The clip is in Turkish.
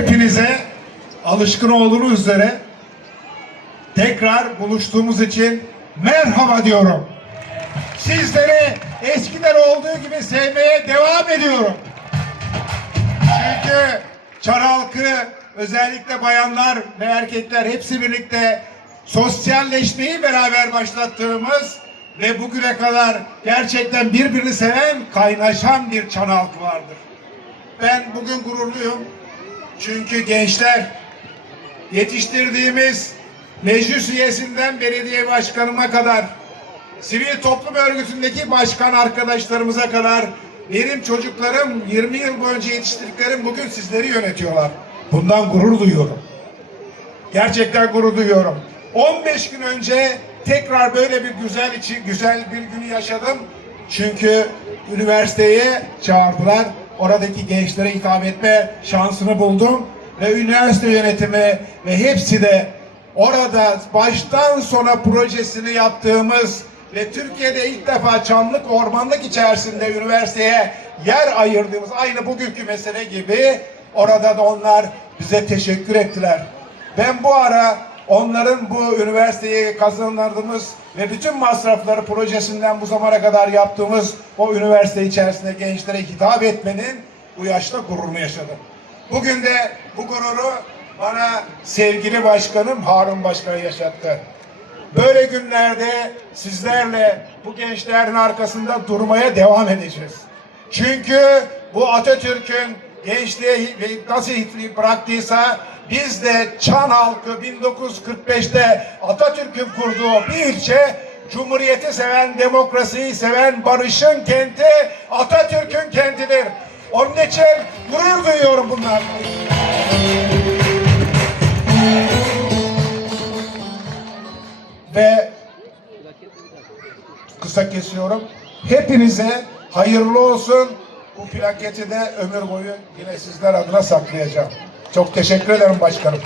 Hepinize alışkın olduğunuz üzere tekrar buluştuğumuz için merhaba diyorum. Sizleri eskiden olduğu gibi sevmeye devam ediyorum. Çünkü Çar halkı özellikle bayanlar ve erkekler hepsi birlikte sosyalleşmeyi beraber başlattığımız ve bugüne kadar gerçekten birbirini seven, kaynaşan bir Çan halkı vardır. Ben bugün gururluyum. Çünkü gençler yetiştirdiğimiz meclis üyesinden belediye başkanıma kadar sivil toplum örgütündeki başkan arkadaşlarımıza kadar benim çocuklarım 20 yıl boyunca yetiştirdiklerim bugün sizleri yönetiyorlar. Bundan gurur duyuyorum. Gerçekten gurur duyuyorum. 15 gün önce tekrar böyle bir güzel içi güzel bir günü yaşadım. Çünkü üniversiteye çağırdılar. Oradaki gençlere hitap etme şansını buldum ve üniversite yönetimi ve hepsi de orada baştan sona projesini yaptığımız ve Türkiye'de ilk defa çamlık ormanlık içerisinde üniversiteye yer ayırdığımız aynı bugünkü mesele gibi orada da onlar bize teşekkür ettiler. Ben bu ara onların bu üniversiteye kazandırdığımız ve bütün masrafları projesinden bu zamana kadar yaptığımız o üniversite içerisinde gençlere hitap etmenin bu yaşta gururunu yaşadım. Bugün de bu gururu bana sevgili başkanım Harun Başkan yaşattı. Böyle günlerde sizlerle bu gençlerin arkasında durmaya devam edeceğiz. Çünkü bu Atatürk'ün gençliğe nasıl bıraktıysa biz de Çan halkı 1945'te Atatürk'ün kurduğu bir ilçe Cumhuriyeti seven, demokrasiyi seven, barışın kenti Atatürk'ün kentidir. Onun için gurur duyuyorum bunlarla. Ve kısa kesiyorum. Hepinize hayırlı olsun. Bu plaketi de ömür boyu yine sizler adına saklayacağım. Çok teşekkür ederim başkanım.